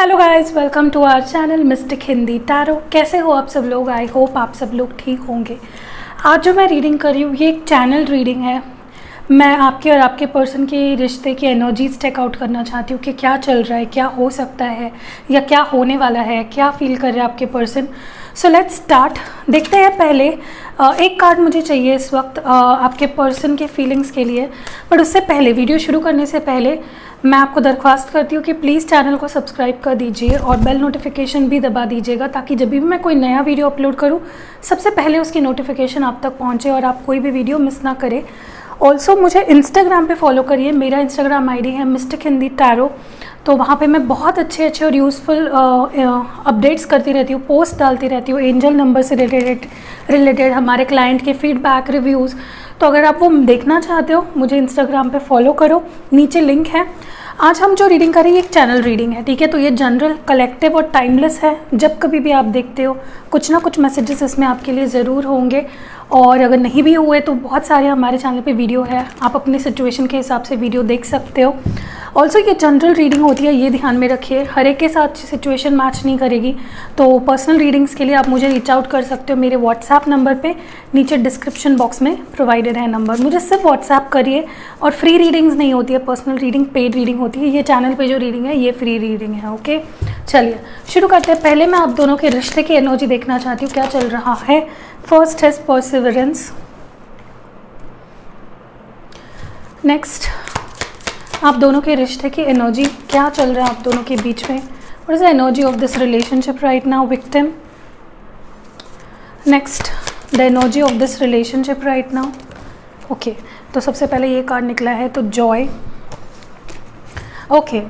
Hello guys, welcome to our channel mystic Hindi tarot. कैसे हो आप सब लोग? आई होप आप सब लोग ठीक होंगे। आज जो मैं रीडिंग कर रही हूँ ये एक चैनल रीडिंग है। मैं आपके और आपके पर्सन के रिश्ते की एनर्जीज टेक आउट करना चाहती हूँ कि क्या चल रहा है, क्या हो सकता है या क्या होने वाला है, क्या फील कर रहे हैं आपके पर्सन। So let's start. देखते हैं। पहले एक कार्ड मुझे चाहिए इस वक्त आपके पर्सन के फीलिंग्स के लिए। बट उससे पहले, वीडियो शुरू करने से पहले मैं आपको दरख्वास्त करती हूँ कि प्लीज़ चैनल को सब्सक्राइब कर दीजिए और बेल नोटिफिकेशन भी दबा दीजिएगा, ताकि जब भी मैं कोई नया वीडियो अपलोड करूँ सबसे पहले उसकी नोटिफिकेशन आप तक पहुँचे और आप कोई भी वीडियो मिस ना करें। ऑल्सो मुझे इंस्टाग्राम पे फॉलो करिए। मेरा इंस्टाग्राम आईडी है मिस्टिक हिंदी टैरो। तो वहाँ पे मैं बहुत अच्छे और यूज़फुल अपडेट्स करती रहती हूँ, पोस्ट डालती रहती हूँ एंजल नंबर से रिलेटेड हमारे क्लाइंट के फीडबैक, रिव्यूज़। तो अगर आप वो देखना चाहते हो मुझे इंस्टाग्राम पे फॉलो करो, नीचे लिंक है। आज हम जो रीडिंग करें ये एक चैनल रीडिंग है, ठीक है। तो ये जनरल, कलेक्टिव और टाइमलेस है। जब कभी भी आप देखते हो कुछ ना कुछ मैसेजेस इसमें आपके लिए ज़रूर होंगे, और अगर नहीं भी हुए तो बहुत सारे हमारे चैनल पे वीडियो है, आप अपने सिचुएशन के हिसाब से वीडियो देख सकते हो। ऑल्सो ये जनरल रीडिंग होती है, ये ध्यान में रखिए, हर एक के साथ सिचुएशन मैच नहीं करेगी। तो पर्सनल रीडिंग्स के लिए आप मुझे रीच आउट कर सकते हो मेरे व्हाट्सएप नंबर पे, नीचे डिस्क्रिप्शन बॉक्स में प्रोवाइडेड है नंबर। मुझे सिर्फ व्हाट्सएप करिए। और फ्री रीडिंग्स नहीं होती है पर्सनल रीडिंग, पेड रीडिंग होती है। ये चैनल पे जो रीडिंग है ये फ्री रीडिंग है, ओके। चलिए शुरू करते हैं। पहले मैं आप दोनों के रिश्ते की एनर्जी देखना चाहती हूँ, क्या चल रहा है। फर्स्ट है परसिवरेंस। नेक्स्ट, आप दोनों के रिश्ते की एनर्जी, क्या चल रहा है आप दोनों के बीच में। What is the energy of this relationship right now, victim. Next, the energy of this relationship right now, okay. तो सबसे पहले ये कार्ड निकला है, तो जॉय, ओके।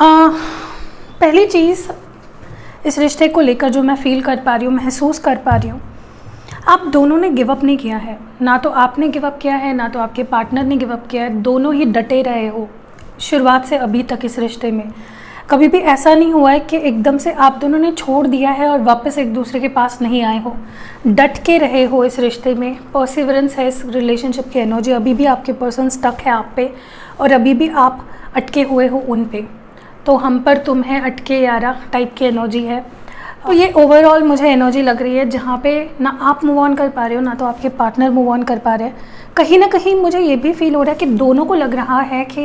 पहली चीज़ इस रिश्ते को लेकर जो मैं फील कर पा रही हूँ, महसूस कर पा रही हूँ, आप दोनों ने गिव अप नहीं किया है। ना तो आपने गिव अप किया है, ना तो आपके पार्टनर ने गिव अप किया है। दोनों ही डटे रहे हो शुरुआत से अभी तक इस रिश्ते में। कभी भी ऐसा नहीं हुआ है कि एकदम से आप दोनों ने छोड़ दिया है और वापस एक दूसरे के पास नहीं आए हो। डट के रहे हो इस रिश्ते में। परसिवरेंस है इस रिलेशनशिप की एनर्जी। अभी भी आपके पर्सन स्टक है आप पे, और अभी भी आप अटके हुए हो उन पे। तो हम पर तुम है अटके यारा टाइप की एनर्जी है। तो ये ओवरऑल मुझे एनर्जी लग रही है जहाँ पे ना आप मूव ऑन कर पा रहे हो, ना तो आपके पार्टनर मूव ऑन कर पा रहे हैं। कहीं ना कहीं मुझे ये भी फील हो रहा है कि दोनों को लग रहा है कि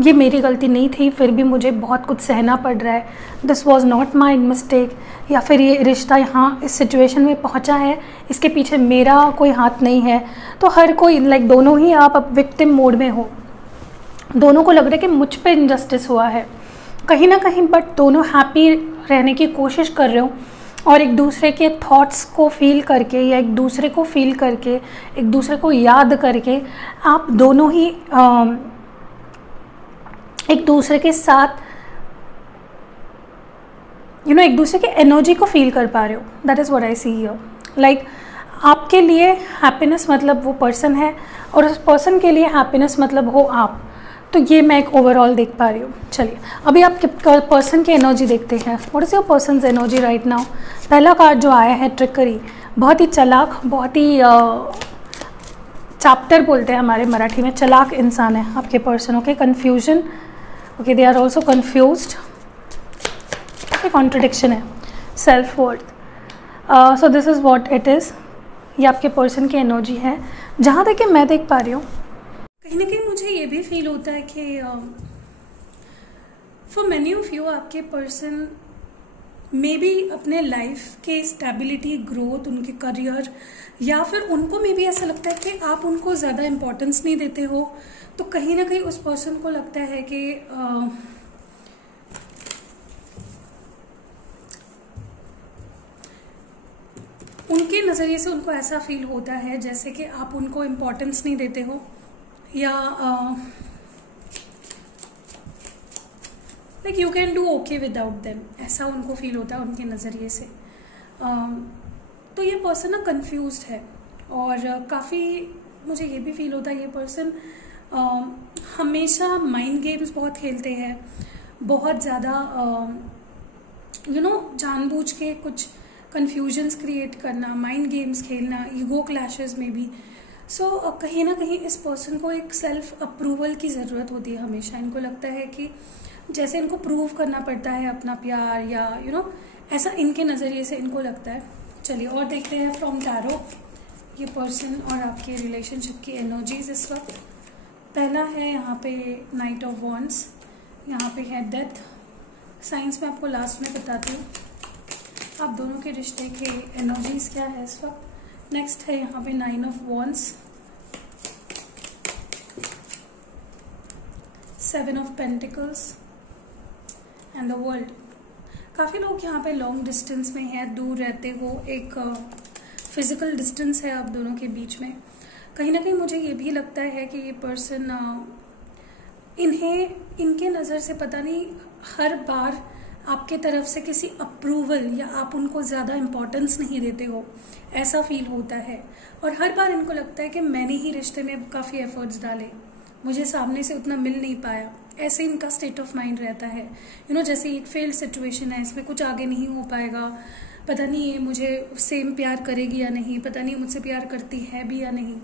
ये मेरी गलती नहीं थी, फिर भी मुझे बहुत कुछ सहना पड़ रहा है। This was not my mistake, या फिर ये रिश्ता यहाँ इस सिचुएशन में पहुँचा है, इसके पीछे मेरा कोई हाथ नहीं है। तो हर कोई दोनों ही आप अब विक्टिम मोड में हो। दोनों को लग रहा है कि मुझ पे इनजस्टिस हुआ है कहीं ना कहीं, बट दोनों हैप्पी रहने की कोशिश कर रहे हो, और एक दूसरे के थॉट्स को फील करके या एक दूसरे को फील करके, एक दूसरे को याद करके आप दोनों ही एक दूसरे के साथ एक दूसरे के एनर्जी को फील कर पा रहे हो। That is what I see here. Like आपके लिए हैप्पीनेस मतलब वो पर्सन है, और उस पर्सन के लिए हैप्पीनेस मतलब हो आप। तो ये मैं एक ओवरऑल देख पा रही हूँ। चलिए अभी आप पर्सन की एनर्जी देखते हैं। What is your person's energy right now. पहला कार्ड जो आया है ट्रिकरी, बहुत ही चालाक, बहुत ही चैप्टर बोलते हैं हमारे मराठी में, चालाक इंसान है आपके person, okay. Confusion, okay, they are also confused, okay. Contradiction है, self worth. So this is what it is. ये आपके पर्सन की एनर्जी है जहाँ तक कि मैं देख पा रही हूँ। कहीं ना कहीं मुझे ये भी फील होता है कि फॉर मैनी ऑफ यू आपके पर्सन मे बी अपने लाइफ के स्टेबिलिटी, ग्रोथ, उनके करियर, या फिर उनको मे बी ऐसा लगता है कि आप उनको ज़्यादा इम्पोर्टेंस नहीं देते हो। तो कहीं ना कहीं उस पर्सन को लगता है कि उनके नज़रिए से उनको ऐसा फील होता है जैसे कि आप उनको इम्पोर्टेंस नहीं देते हो, या like you can do okay without them, ऐसा उनको फील होता है उनके नज़रिए से। तो ये पर्सन ना कन्फ्यूज्ड है, और काफ़ी मुझे ये भी फील होता है ये पर्सन हमेशा माइंड गेम्स बहुत खेलते हैं, बहुत ज़्यादा जानबूझ के कुछ कन्फ्यूजन्स क्रिएट करना, माइंड गेम्स खेलना, ईगो क्लैशेस में भी। सो कहीं ना कहीं इस पर्सन को एक सेल्फ अप्रूवल की ज़रूरत होती है हमेशा। इनको लगता है कि जैसे इनको प्रूव करना पड़ता है अपना प्यार, या ऐसा इनके नज़रिए से इनको लगता है। चलिए और देखते हैं फ्रॉम टैरो ये पर्सन और आपके रिलेशनशिप की एनर्जीज इस वक्त। पहला है यहाँ पे नाइट ऑफ वॉन्ड्स, यहाँ पे है डेथ। साइंस में आपको लास्ट में बताती हूँ आप दोनों के रिश्ते के एनर्जीज क्या है इस वक्त। नेक्स्ट है यहाँ पे 9 of wands, 7 of pentacles and the world. काफ़ी लोग यहाँ पे लॉन्ग डिस्टेंस में है, दूर रहते हो, एक फिजिकल डिस्टेंस है आप दोनों के बीच में। कहीं ना कहीं मुझे ये भी लगता है कि ये पर्सन इनके नज़र से पता नहीं हर बार आपके तरफ से किसी अप्रूवल या आप उनको ज़्यादा इम्पोर्टेंस नहीं देते हो, ऐसा फील होता है। और हर बार इनको लगता है कि मैंने ही रिश्ते में काफ़ी एफर्ट्स डाले, मुझे सामने से उतना मिल नहीं पाया, ऐसे इनका स्टेट ऑफ माइंड रहता है। जैसे एक फेल्ड सिचुएशन है, इसमें कुछ आगे नहीं हो पाएगा, पता नहीं ये मुझे सेम प्यार करेगी या नहीं, पता नहीं मुझसे प्यार करती है भी या नहीं,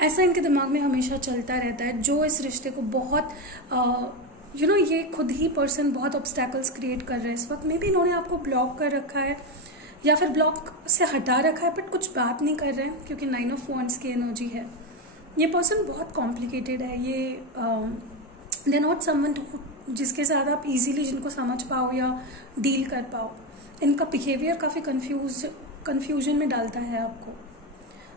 ऐसा इनके दिमाग में हमेशा चलता रहता है। जो इस रिश्ते को बहुत ये खुद ही पर्सन बहुत ऑब्स्टैकल्स क्रिएट कर रहे हैं इस वक्त। मे बी इन्होंने आपको ब्लॉक कर रखा है या फिर ब्लॉक से हटा रखा है, बट कुछ बात नहीं कर रहे हैं क्योंकि 9 ऑफ वॉन्ड्स की एनर्जी है। ये पर्सन बहुत कॉम्प्लिकेटेड है, ये दे नॉट समवन जिसके साथ आप इजीली जिनको समझ पाओ या डील कर पाओ। इनका बिहेवियर काफ़ी कंफ्यूजन में डालता है आपको।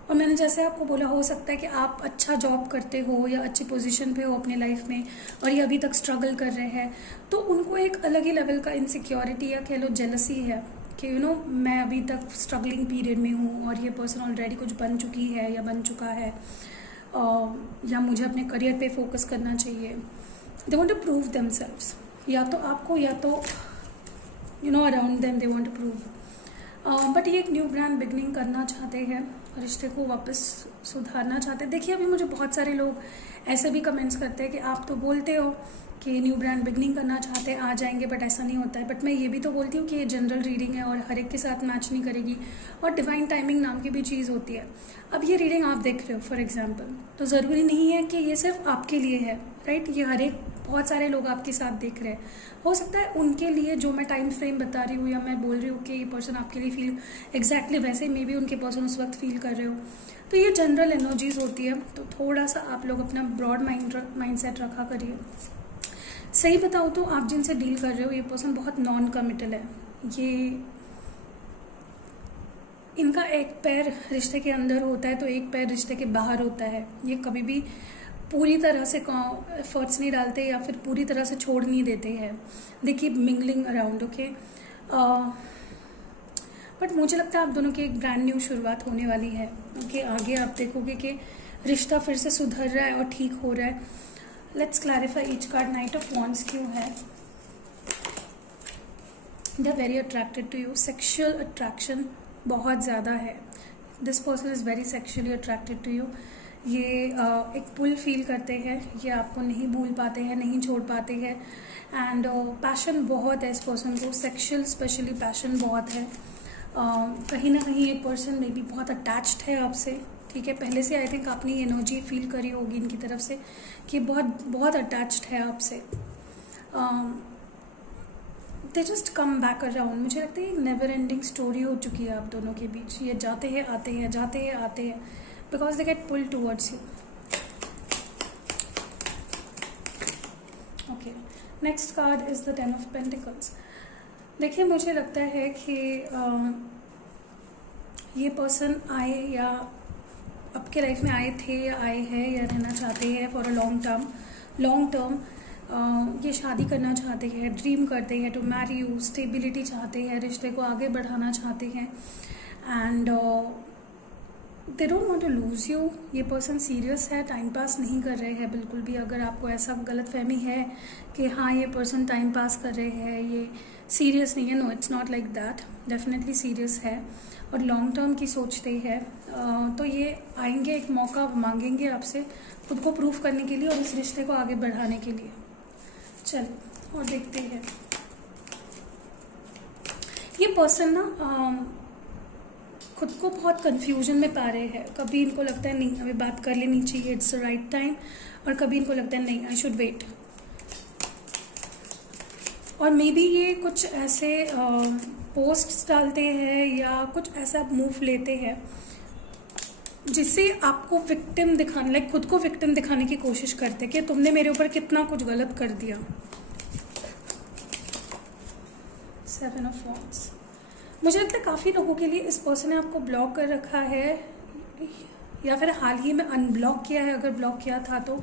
और मैंने जैसे आपको बोला, हो सकता है कि आप अच्छा जॉब करते हो या अच्छी पोजीशन पे हो अपने लाइफ में और ये अभी तक स्ट्रगल कर रहे हैं, तो उनको एक अलग ही लेवल का इनसिक्योरिटी या कह लो जेलसी है कि मैं अभी तक स्ट्रगलिंग पीरियड में हूँ और ये पर्सन ऑलरेडी कुछ बन चुकी है या बन चुका है, या मुझे अपने करियर पे फोकस करना चाहिए। They want to prove themselves, या तो आपको या तो around them they want to prove. But ये एक न्यू ब्रांड बिगनिंग करना चाहते हैं, रिश्ते को वापस सुधारना चाहते हैं। देखिए अभी मुझे बहुत सारे लोग ऐसे भी कमेंट्स करते हैं कि आप तो बोलते हो कि न्यू ब्रांड बिगनिंग करना चाहते हैं, आ जाएंगे, बट ऐसा नहीं होता है। बट मैं ये भी तो बोलती हूँ कि ये जनरल रीडिंग है और हर एक के साथ मैच नहीं करेगी, और डिवाइन टाइमिंग नाम की भी चीज़ होती है। अब ये रीडिंग आप देख रहे हो फॉर एग्जाम्पल, तो ज़रूरी नहीं है कि ये सिर्फ आपके लिए है, राइट। ये हर एक बहुत सारे लोग आपके साथ देख रहे हैं, हो सकता है उनके लिए जो मैं टाइम फ्रेम बता रही हूँ या मैं बोल रही हूँ कि ये पर्सन आपके लिए फील एग्जैक्टली वैसे मे बी उनके पर्सन उस वक्त फील कर रहे हो। तो ये जनरल एनर्जीज होती है, तो थोड़ा सा आप लोग अपना ब्रॉड माइंड सेट रखा करिए। सही बताऊँ तो आप जिनसे डील कर रहे हो ये पर्सन बहुत नॉन कमिटल है। ये इनका एक पैर रिश्ते के अंदर होता है तो एक पैर रिश्ते के बाहर होता है। ये कभी भी पूरी तरह से एफर्ट्स नहीं डालते या फिर पूरी तरह से छोड़ नहीं देते हैं। They keep mingling around, okay. But मुझे लगता है आप दोनों की एक ब्रांड न्यू शुरुआत होने वाली है, ओके। आगे आप देखोगे कि रिश्ता फिर से सुधर रहा है और ठीक हो रहा है। Let's clarify each card. Knight of wands क्यों है? They are very attracted to you, sexual attraction बहुत ज़्यादा है। This person is very sexually attracted to you. ये एक पुल फील करते हैं, ये आपको नहीं भूल पाते हैं, नहीं छोड़ पाते हैं। एंड पैशन बहुत है इस पर्सन को, सेक्शुअल स्पेशली पैशन बहुत है। कहीं ना कहीं ये पर्सन में भी बहुत अटैच्ड है आपसे, ठीक है। पहले से आई थिंक आपने ये एनर्जी फील करी होगी इनकी तरफ से कि बहुत बहुत अटैच्ड है आपसे। They just come back around. मुझे लगता है एक नेवर एंडिंग स्टोरी हो चुकी है आप दोनों के बीच। ये जाते हैं आते हैं, जाते हैं आते हैं, because they get pull towards you. Okay, next card is the 10 of pentacles. देखिए मुझे लगता है कि ये पर्सन आए या आपके लाइफ में आए थे या आए हैं या रहना चाहते हैं फॉर अ लॉन्ग टर्म। ये शादी करना चाहते हैं, ड्रीम करते हैं टू मैरी यू, स्टेबिलिटी चाहते हैं, रिश्ते को आगे बढ़ाना चाहते हैं। And they don't want to lose you. ये पर्सन सीरियस है, टाइम पास नहीं कर रहे हैं बिल्कुल भी। अगर आपको ऐसा गलतफहमी है कि हाँ ये पर्सन टाइम पास कर रहे हैं, ये सीरियस नहीं है, no it's not like that, definitely serious है और लॉन्ग टर्म की सोचते हैं। तो ये आएंगे, एक मौका मांगेंगे आपसे खुद को प्रूफ करने के लिए और इस रिश्ते को आगे बढ़ाने के लिए। चलिए और देखते हैं। ये पर्सन ना खुद को बहुत कंफ्यूजन में पा रहे हैं। कभी इनको लगता है नहीं हमें बात कर लेनी चाहिए, इट्स द राइट टाइम, और कभी इनको लगता है नहीं आई शुड वेट। और मे बी ये कुछ ऐसे पोस्ट्स डालते हैं या कुछ ऐसा मूव लेते हैं जिससे आपको विक्टिम दिखाने, लाइक खुद को विक्टिम दिखाने की कोशिश करते कि तुमने मेरे ऊपर कितना कुछ गलत कर दिया। 7 ऑफ वॉन्ड्स। मुझे लगता है काफ़ी लोगों के लिए इस पर्सन ने आपको ब्लॉक कर रखा है या फिर हाल ही में अनब्लॉक किया है, अगर ब्लॉक किया था तो,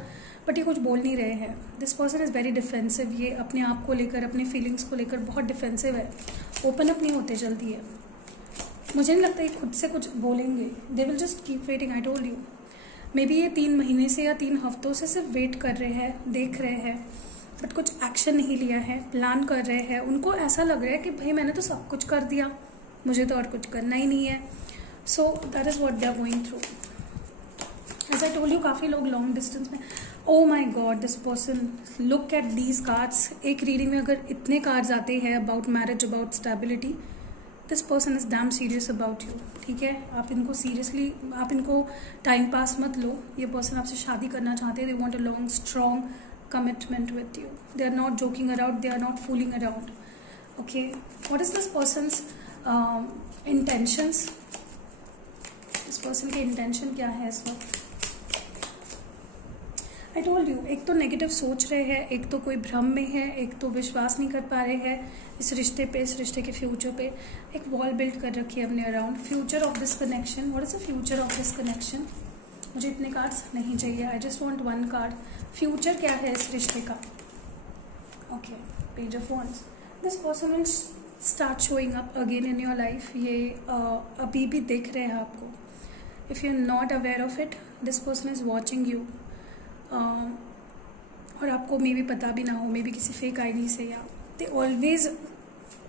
बट ये कुछ बोल नहीं रहे हैं। This person is very defensive. ये अपने आप को लेकर, अपने फीलिंग्स को लेकर बहुत डिफेंसिव है, ओपन अप नहीं होते जल्दी है। मुझे नहीं लगता ये खुद से कुछ बोलेंगे। They will just keep waiting, I told you. May be ये 3 महीने से या 3 हफ्तों से सिर्फ वेट कर रहे हैं, देख रहे हैं, बट कुछ एक्शन नहीं लिया है, प्लान कर रहे हैं। उनको ऐसा लग रहा है कि भाई मैंने तो सब कुछ कर दिया, मुझे तो और कुछ करना ही नहीं है। So that is what they are going through. As I told you, काफ़ी लोग लॉन्ग डिस्टेंस में। Oh my god, this person, look at these cards. एक रीडिंग में अगर इतने कार्ड्स आते हैं about marriage, about stability, this person is damn serious about you. ठीक है, आप इनको सीरियसली, आप इनको टाइम पास मत लो। ये पर्सन आपसे शादी करना चाहते हैं। They want a long strong commitment with you. They are not joking around, they are not fooling around. Okay, what is this person's intentions? इस पर्सन के इंटेंशन क्या है इस वक्त? आई टोल्ड यू, एक तो नेगेटिव सोच रहे हैं, एक तो कोई भ्रम में है, एक तो विश्वास नहीं कर पा रहे हैं इस रिश्ते पे, इस रिश्ते के फ्यूचर पे। एक वॉल बिल्ड कर रखी है अपने around. Future of this connection, what is the future of this connection? मुझे इतने कार्ड्स नहीं चाहिए, I just want 1 card. Future क्या है इस रिश्ते का? Okay, page of wands. This person will start showing up again in your life. ये अभी भी देख रहे हैं आपको। If you are not aware of it, this person is watching you. और आपको मे बी पता भी ना हो, मे बी किसी फेक आईडी से, या they always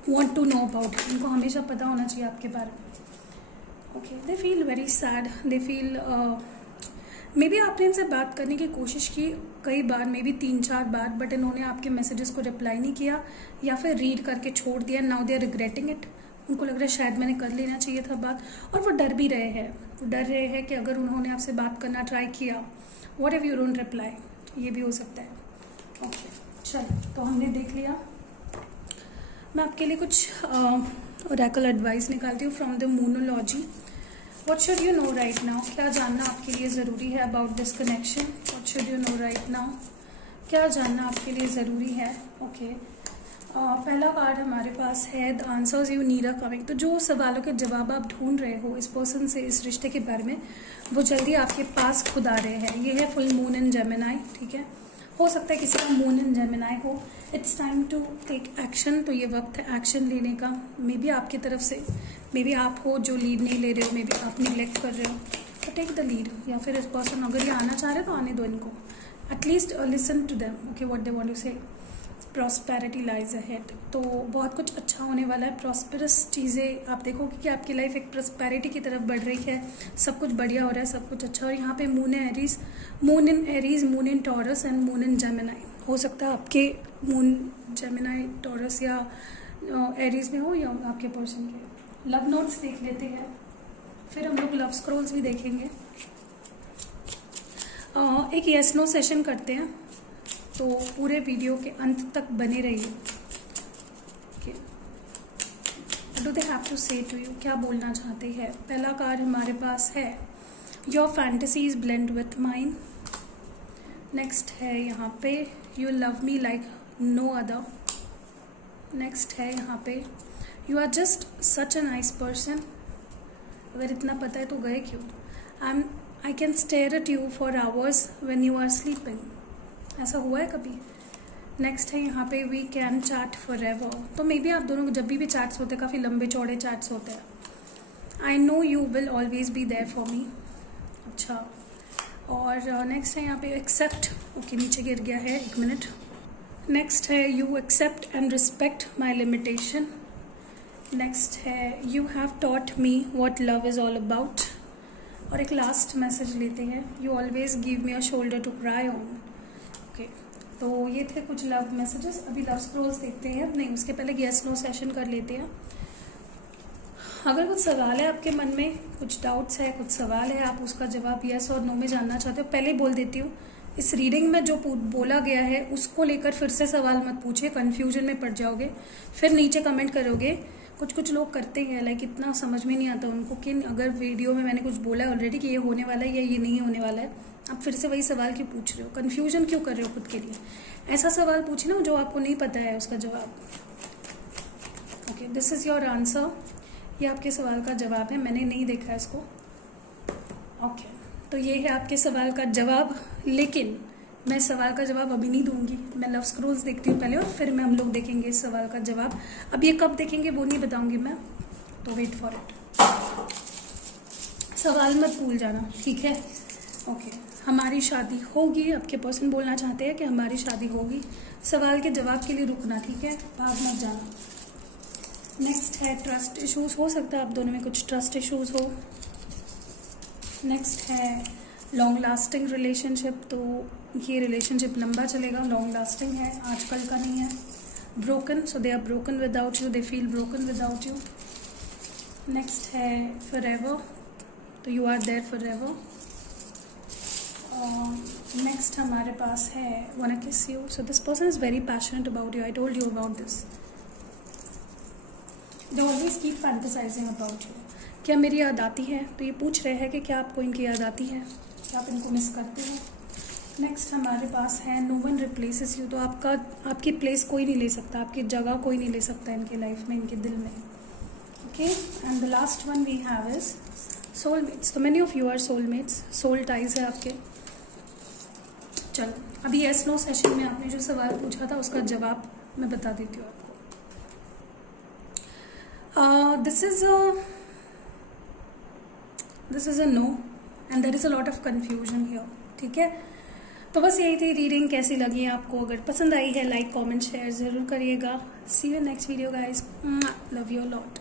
want to know about it. उनको हमेशा पता होना चाहिए आपके बारे में। Okay, they feel very sad, they feel maybe आपने इनसे बात करने की कोशिश की कई बार, मे बी 3-4 बार, बट इन्होंने आपके मैसेजेस को रिप्लाई नहीं किया या फिर रीड करके छोड़ दिया। Now they are regretting it. उनको लग रहा है शायद मैंने कर लेना चाहिए था बात, और वो डर भी रहे हैं। वो डर रहे हैं कि अगर उन्होंने आपसे बात करना ट्राई किया, what if you don't reply, ये भी हो सकता है। ओके, चलो, तो हमने देख लिया। मैं आपके लिए कुछ ओरेकल एडवाइस निकालती हूँ from the moonology. What should you know right now? क्या जानना आपके लिए ज़रूरी है about this connection? What should you know right now? क्या जानना आपके लिए ज़रूरी है? ओके, पहला कार्ड हमारे पास है the answers you need are coming. तो जो सवालों के जवाब आप ढूंढ रहे हो इस पर्सन से, इस रिश्ते के बारे में, वो जल्दी आपके पास खुद आ रहे हैं। ये है फुल मून इन जेमिनाई। ठीक है, हो सकता है किसी का मून इन जेमिनाई हो। It's time to take action. तो ये वक्त है एक्शन लेने का। मे बी आपकी तरफ से, मे बी आप हो जो लीड नहीं ले रहे हो, मे बी आप निगलेक्ट कर रहे हो, तो टेक द लीड। या फिर इस पर्सन अगर ये आना चाह रहे तो आने दो इनको। At least listen to them, okay, what they want to say. Prosperity lies ahead. तो बहुत कुछ अच्छा होने वाला है। प्रॉस्पेरस चीज़ें आप देखोगे कि आपकी लाइफ एक प्रॉस्पेरिटी की तरफ बढ़ रही है। सब कुछ बढ़िया हो रहा है, सब कुछ अच्छा। और यहाँ पे मून है Aries, moon in Aries, moon in taurus and moon in Gemini. हो सकता है आपके मून जेमिनाई, टॉरस या एरीज में हो, या आपके पर्सन के। लव नोट्स देख लेते हैं, फिर हम लोग लव स्क्रॉल्स भी देखेंगे। एक येस नो सेशन करते हैं, तो पूरे वीडियो के अंत तक बने रहिए। Do they have to say to you? क्या बोलना चाहते हैं? पहला कार्ड हमारे पास है your fantasies blend with mine. Next है यहाँ पे you love me like no other. Next है यहाँ पे you are just such a nice person. अगर इतना पता है तो गए क्यों? I can stare at you for hours when you are sleeping. ऐसा हुआ है कभी? नेक्स्ट है यहाँ पे we can chat forever. तो मे बी आप दोनों जब भी चैट्स होते हैं, काफ़ी लंबे चौड़े चैट्स होते हैं। I know you will always be there for me. अच्छा, और नेक्स्ट है यहाँ पे एक्सेप्ट। ओके, नीचे गिर गया है, 1 मिनट। नेक्स्ट है you accept and respect my limitation. Next है you have taught me what love is all about. और एक लास्ट मैसेज लेते हैं, you always give me a shoulder to cry on. Okay, तो ये थे कुछ लव मैसेजेस। अभी लव स्क्रॉल्स देखते हैं, नहीं उसके पहले येस नो सेशन कर लेते हैं। अगर कुछ सवाल है आपके मन में, कुछ डाउट्स है, कुछ सवाल है, आप उसका जवाब येस और नो में जानना चाहते हो, पहले ही बोल देती हूँ इस रीडिंग में जो बोला गया है उसको लेकर फिर से सवाल मत पूछे, कंफ्यूजन में पड़ जाओगे, फिर नीचे कमेंट करोगे। कुछ लोग करते हैं लाइक इतना समझ में नहीं आता उनको कि अगर वीडियो में मैंने कुछ बोला है ऑलरेडी कि ये होने वाला है या ये नहीं होने वाला है, आप फिर से वही सवाल क्यों पूछ रहे हो, कंफ्यूजन क्यों कर रहे हो खुद के लिए। ऐसा सवाल पूछे ना जो आपको नहीं पता है उसका जवाब। Okay, this is your answer, ये आपके सवाल का जवाब है, मैंने नहीं देखा इसको। ओके, तो ये है आपके सवाल का जवाब, लेकिन मैं सवाल का जवाब अभी नहीं दूंगी, मैं लव स्क्रोल्स देखती हूँ पहले और फिर हम लोग देखेंगे इस सवाल का जवाब। अब ये कब देखेंगे वो नहीं बताऊंगी मैं, तो वेट फॉर इट। सवाल मत भूल जाना, ठीक है। ओके, हमारी शादी होगी, आपके पर्सन बोलना चाहते हैं कि हमारी शादी होगी। सवाल के जवाब के लिए रुकना, ठीक है, भाग मत जाना। नेक्स्ट है ट्रस्ट इश्यूज, हो सकता है आप दोनों में कुछ ट्रस्ट इश्यूज हो। नेक्स्ट है लॉन्ग लास्टिंग रिलेशनशिप, तो ये रिलेशनशिप लंबा चलेगा, लॉन्ग लास्टिंग है, आजकल का नहीं है। Broken, so they are broken without you, they feel broken without you. Next है फॉरएवर, तो you are there forever. Next हमारे पास है wanna kiss you, so this person is very passionate about you, I told you about this. They always keep fantasising about you. क्या मेरी याद आती है, तो ये पूछ रहे हैं कि क्या आपको इनकी याद आती है, क्या आप इनको मिस करते हैं। नेक्स्ट हमारे पास है नो वन रिप्लेसेस यू, तो आपकी प्लेस कोई नहीं ले सकता, आपकी जगह कोई नहीं ले सकता इनके लाइफ में, इनके दिल में। Okay, and the last one we have is soulmates, तो many of you are soulmates, soul ties है आपके। चलो, अभी यस नो सेशन में आपने जो सवाल पूछा था उसका जवाब मैं बता देती हूँ आपको। This is a no and there is a lot of confusion here, ठीक है। तो बस यही थी रीडिंग, कैसी लगी आपको, अगर पसंद आई है लाइक कमेंट शेयर जरूर करिएगा। See you next video guys, love you a lot.